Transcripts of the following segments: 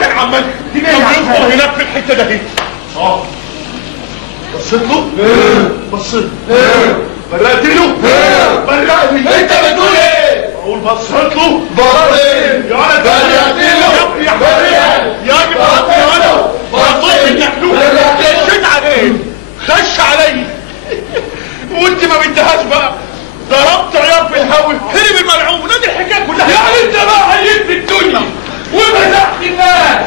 كان عمال يدخل هناك في الحته ده. بصيت له؟ بصيت برقت له؟ برقني. انت بتقول ايه؟ بقول بصيت له برقني. يا ولد برقت له يا حبيبي يا ولد برقني تاكلوه. خشيت عليه خش علي وانت ما بدهاش بقى. ضربت عيار في الهوا هرب الملعون. ادي الحكايه كلها. يعني انت بقى هيجيب في الدنيا ومسحت الناس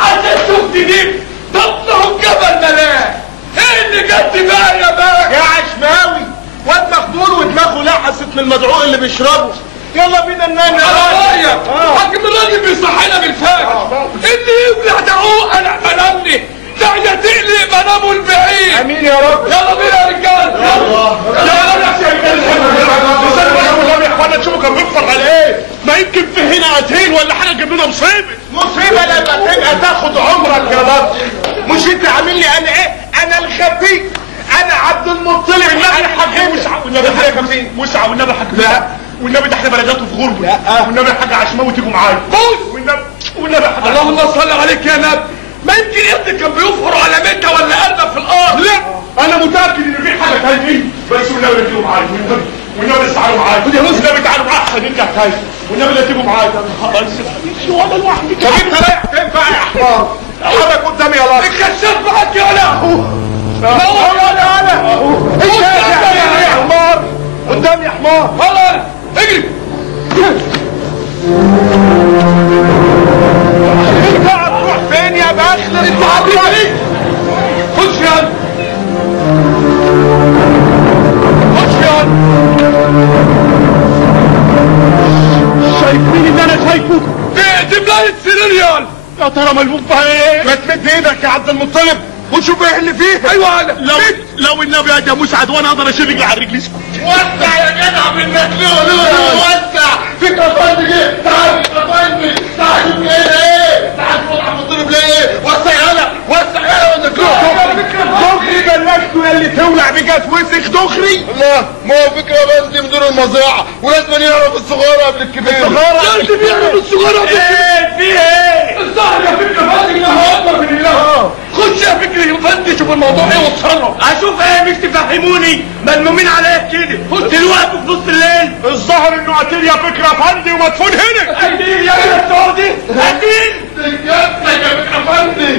عشان شفت دي تطلعوا الجبل ملاك. ايه اللي جد بقى يا باك يا عشماوي؟ واد مخبول ودماغه لحست من المدعوق اللي بيشربه. يلا بينا ننام. على رايك حاكم الراجل بيصحينا بالفجر. اللي يبلع دعوق انا بنامني ده يا تقلق منامه البعيد. امين يا رب. يلا بينا يا رجاله. يا اخوانا تشوفوا كان بيفطر على ايه؟ ما يمكن في هنا قتيل ولا حاجه تجيب لنا مصيبه لما تبقى تاخد عمرك يا بطل. مش انت عامل لي انا ايه؟ انا الخفي، انا عبد المطلب. انا حاج والنبي حاجه 50 مسعى والنبي حاج. لا والنبي ده احنا بلداته في غربه. لا والنبي حاج عشماوي تيجوا معايا. بص والنبي حاج. اللهم صل عليك يا نبي. ما يمكن ابني كان بيفطر على مكه ولا قلبه في الارض. لا انا متاكد ان في حاجه تانية. بس والنبي تيجوا معايا والنبي تعالوا معايا. والنبي تعالوا معايا احسن انت هتاي. والنبي لا تيجوا معايا. خلاص مش هو انا لوحدي. طب انت رايح فين بقى يا حمار؟ حضرتك قدامي يا لطف. الكشاف معاك يا لا. هو يا لا. انت يا حمار قدامي يا حمار. يلا اجري. انت هتروح فين يا بخل؟ انت هتروح خش يلا خش يلا. شايفين اللي انا شايفه؟ دي ملاية سرير يلا. يا ترى ملفوف بها ايه؟ ما تمد ايدك يا عبد المطلب وشوف ايه اللي فيه. ايوه انا لو النبي يا مسعد وانا اقدر اشيل رجلي على رجلي. وسع يا جدع بالمكلول. وسع في كفايتي ايه؟ تعال كفايتي تعال شوف ايه؟ تعال شوف عبد المطلب ليه؟ وسع يلا وسع يلا دغري بلشتوا اللي تولع بجاز وسخ دغري. لا ما هو فكره بس دي مدير المزرعه ولازم يعرف الصغيره قبل الكبير. لازم يعرف الصغيره قبل الكبير. في ايه؟ الظاهر يا فكره فادي الله اكبر من الله. خش يا فكري وفتش شوف الموضوع ايه واتصرف. اشوف ايه مش تفهموني؟ ملمومين عليا كده دلوقتي في نص الليل. الظاهر انه قتيل يا فكره فندي ومدفون هنا. قتيل يا السعودي قتيل. كبسه يا فكره فندي.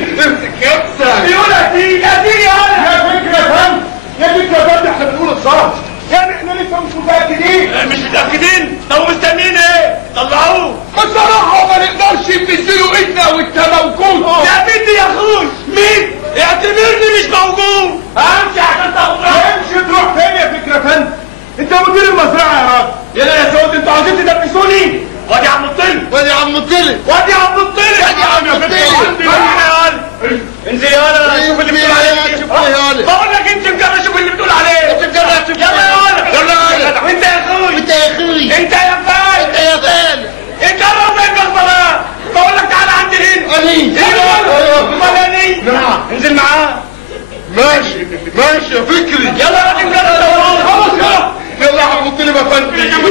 كبسه بيقول قتيل يا فكره فندي. يا فكره فندي احنا بنقول الظاهر يعني احنا لسه مش متاكدين. مش متاكدين؟ طب مستنيين ايه؟ طلعوه. بصراحه ما نقدرش ننزلوا ايدنا وانت موجود. يا بنتي يا اخوي مين؟ اعتبرني مش موجود. امشي عشان تاخد راحتك. امشي تروح فين يا فكره فندي؟ انت مدير المزرعه يا راجل. يلا يا سعود انتوا عايزين تدبسوني؟ وادي يا عم الطلب وادي يا عم الطلب وادي يا عم الطلب وادي يا عم الطلب. انزل يا ولد شوف اللي بتقول عليه. بقول لك انت مجرد شوف اللي بتقول عليه. انت مجرد شوف. يلا يا ولد يلا يا ولد. وانت يا اخوي وانت يا اخوي انت يا فال انت يا فال انت قرب زي الصلاه. بقول لك تعالى عندي هنا. اني ايوه نعم انزل معاه. ماشي ماشي يا فكري. يلا يا راجل جرب خلاص يلا يا عم الطلب يا فندي. يا عم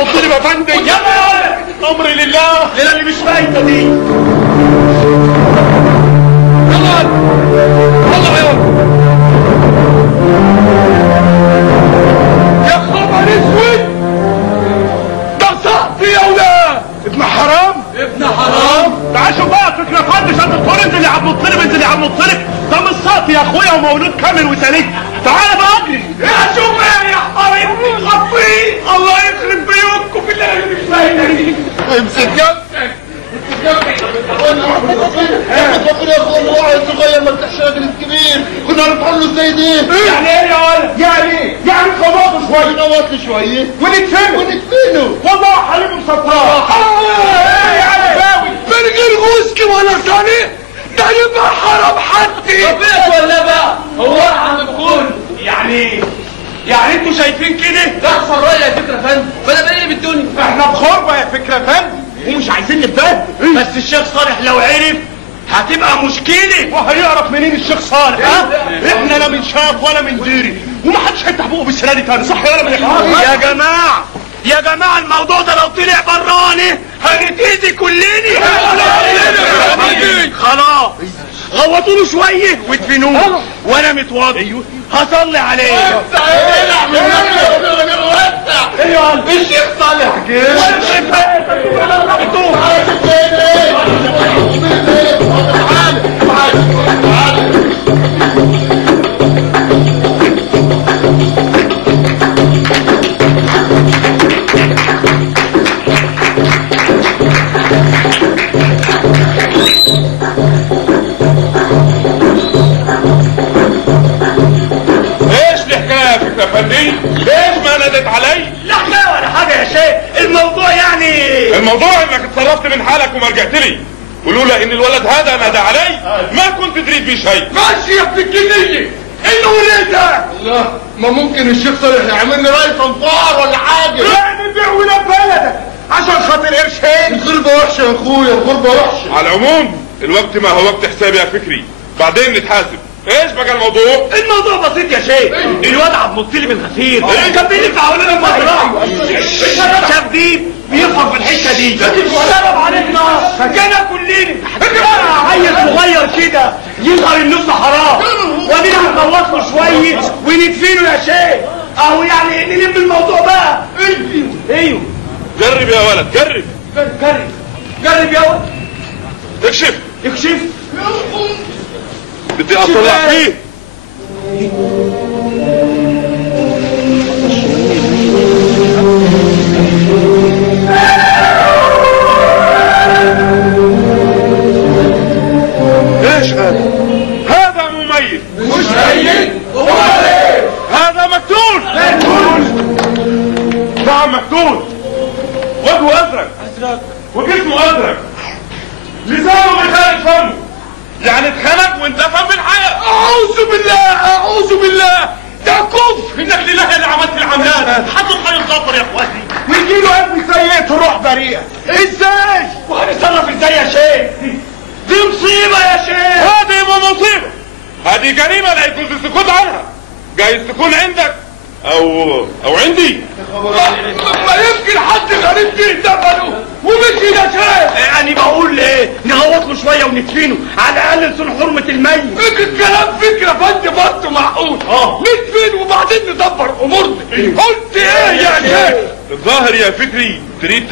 الطلب يا فندي. يلا يا ولد امري لله. لله اللي مش فايته دي. يلا يلا يا ولد. يا خبر اسود ده صاحبي يا ولاد. ابن حرام ابن حرام. تعال شوف بقى فكره فندي عشان تدخل. انزل يا عم الطلب انزل يا عم الطلب. ده مش صاحبي يا اخويا ومولود كامل وسليم. تعالى بقى اجري. يا شوف ايه يا حبيبي غطيه. الله يخرب بيوتكم بالله اللي مش فايته. امسك نفسك فاكر يا اخويا واحد صغير ما فتحش راجل كبير كنا هنفعل له ازاي دي؟ يعني ايه يا ولد؟ يعني خبطه شويه نوطي شويه وندفنه والله حليم مسطره. ايه يا عفاوي من غير غوسكي ولا ثاني ده يبقى حرام حدي. طب ايه ولا بقى؟ هو عم بقول يعني انتوا شايفين كده؟ ده احسن راي يا فكره فندي. فانا بقى اللي بالدنيا احنا بخربه يا فكره فندي ومش عايزين نتبهدل. بس الشيخ صالح لو عرف هتبقى مشكله. وهيعرف منين الشيخ صالح؟ احنا لا من شاف ولا من ديري ومحدش هيفتح بقه بالسنه دي تاني. صح ولا من يا جماعه الموضوع ده لو طلع براني هنتأذي كلنا. خلاص غوطوا له شويه وادفنوه وانا متوضي هصلي عليه. ايوه الشيخ صالح ليش ما نادت علي؟ لا ولا حاجة يا شيخ، الموضوع يعني الموضوع انك اتصرفت من حالك وما رجعت لي، ولولا ان الولد هذا نادى علي ما كنت تريد بيه شيء. ماشي يا ابن الجنية، انه ولد ده؟ لا ما ممكن الشيخ صالح يعمل لي رأي صنفار ولا حاجة. لا نبيع ولاد بلدك عشان خاطر قرشين. الغربة وحشة يا اخويا، الغربة وحشة. على العموم الوقت ما هو وقت حساب يا فكري، بعدين نتحاسب. ايش بقى الموضوع؟ الموضوع بسيط يا شيخ، الواد عبد المطلب بن غفير كان بيلف حوالين المزرعه، شاف ديب بيفهم في الحته دي ضرب علينا فكنا كلنا عيل صغير كده يظهر النص حرام، وادينا هنخلص له شويه وندفنه يا شيخ، اهو يعني نلم الموضوع بقى. ايوه جرب يا ولد، جرب يا ولد، اكشف بدي اطلع فيه. ايش هذا مميت مش ميت، هو ايه؟ هذا مقتول. نعم مقتول، وجهه ازرق وجسمه ازرق، لسانه بخارج فمه، يعني اتخنق واندفن بالحياة. اعوذ بالله ده كفر. انك لله اللي عملت العملات حطوا خير صبر يا اخواتي، ويجيله ابن سيئة الروح بريئة. ازاي؟ وهنتصرف ازاي يا شيخ؟ دي مصيبة يا شيخ. هذه مو مصيبة، هذه جريمة لا يجوز السكوت عنها، جايز تكون عندك او عندي. ما يمكن حد غريب جه دفنه ومشي يا شيخ. يعني بقول ايه، نغوط له شويه ندفنه على الاقل لصون حرمه الميت. الكلام فكره فانت برضه معقول. ندفن وبعدين ندبر امورنا. قلت ايه يعني؟ ايه الظاهر يا فكري تريد